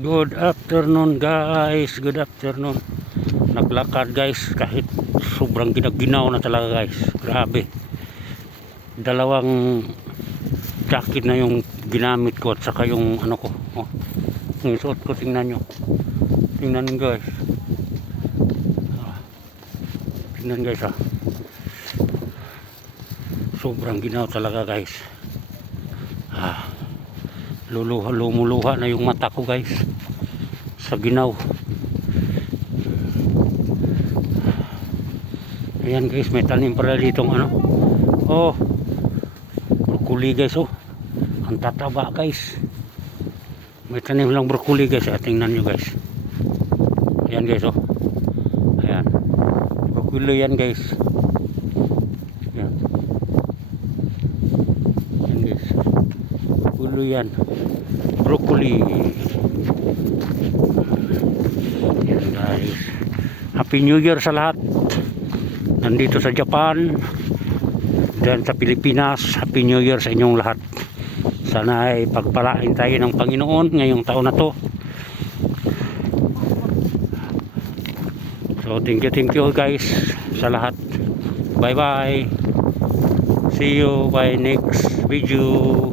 Good afternoon guys, good afternoon. Naglakad guys kahit sobrang ginaginaw na talaga guys. Grabe. Dalawang jacket na yung ginamit ko at saka yung ano ko. Oh, yung suot ko, tingnan nyo. Tingnan nyo guys. Tingnan guys ah. Sobrang ginaw talaga guys. Lumuluha na yung mata ko guys sa ginaw. Ayan guys, may tanim pala ditong ano. Oh, broccoli guys. Oh, ang tataba guys. May tanim lang broccoli guys. Tingnan nyo guys. Ayan guys. Oh, ayan, broccoli yan guys. Ayan, ayan guys, broccoli yan. Broccoli. Ayan guys, Happy New Year sa lahat nandito sa Japan dan sa Pilipinas. Happy New Year sa inyong lahat. Sana ay pagpalain tayo ng Panginoon ngayong taon na to. So thank you guys sa lahat. Bye bye, see you by next video.